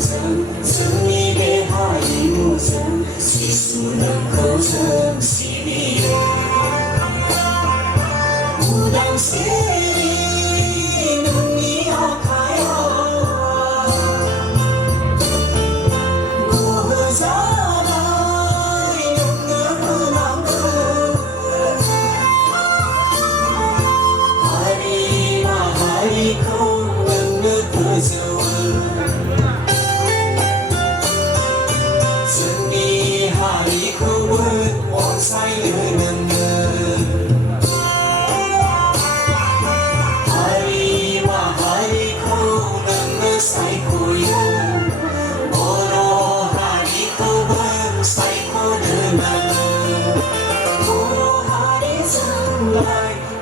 무슨 승리의 하이 무슨 시수는 거정 시비에 무당시리 눈이 아파요 무잖아 눈물은 안그 하리와 하리콩 눈물 그저와 하리콩은 온사이는 하리와 하리콩은 사이코요 모로 하리콩은 사이코는 나는 모로 하리 정말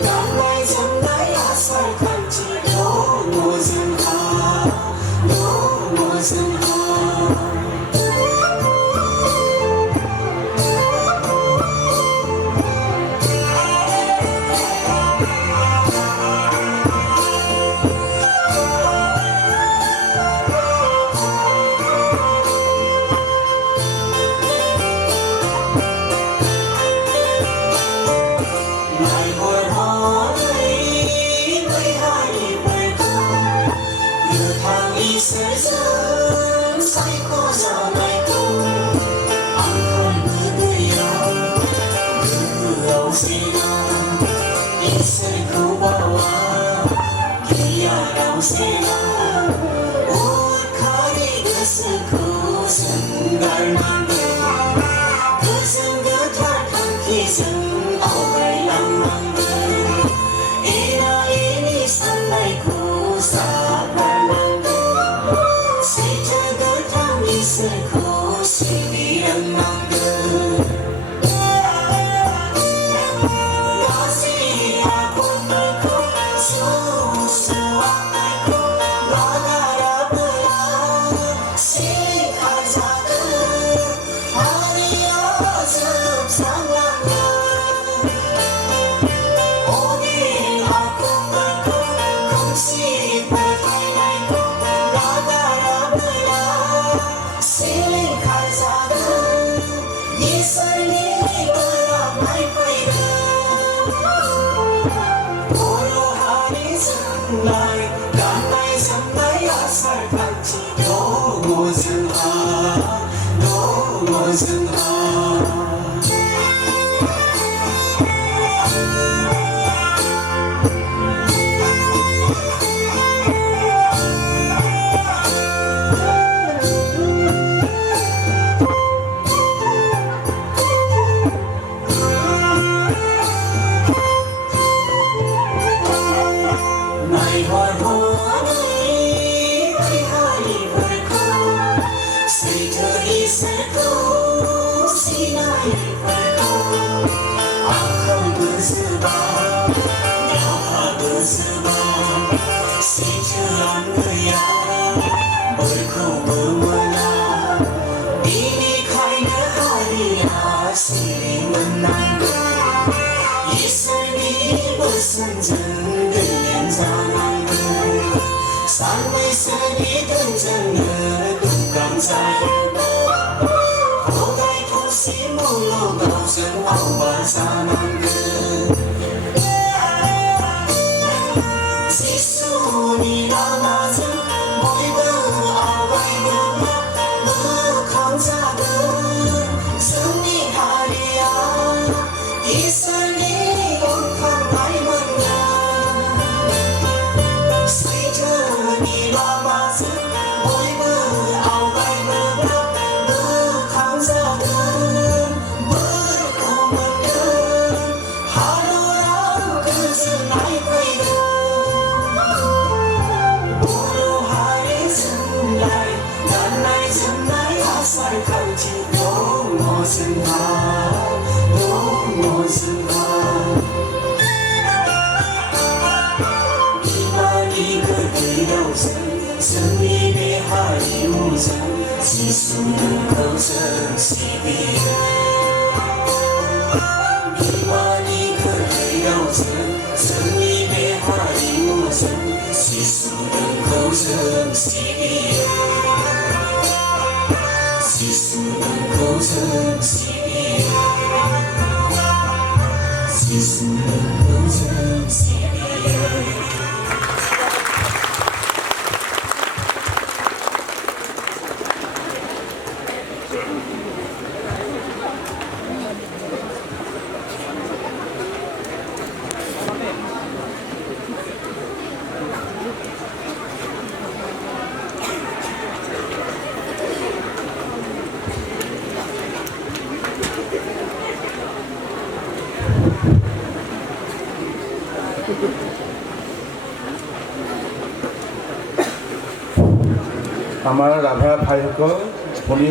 남의 정말 아살간지 노무슨하 노무슨하 세상 사이코자 말고 안걸 그대여 그어시나 있을 그와와 기야라오세나 옷가리 그스 그슨 갈만데 그슨 그탈 한기승 어갈랑만데 이나이니 산나이 구사 있을 곳이란 맘들 너시하고 놀고 수수와 말고 너가라보라 시가작은 아니어서 상황은 오늘 하고 놀고 공식을 갈갈고 너가라보라 실린 가사는 이설리보다 말거이는 고요하니 정말 남나의 정말 아살간지 노무슨하 노무슨하 무슨 정들린 장안들 산위선이 등장을 뚝감자에 고다이 도시 물로 가우sen 와와산안들 지순이 남아진 모이브 아와이브 무강자들 승리하리야 이슬리 승리의 하이 무슨 시수는 거정 시비에 이만이 그리워진 승리의 하이 무슨 시수는 거정 시비에 成喜悦，细数能构成喜悦。আমার Radha ভাইকে উনি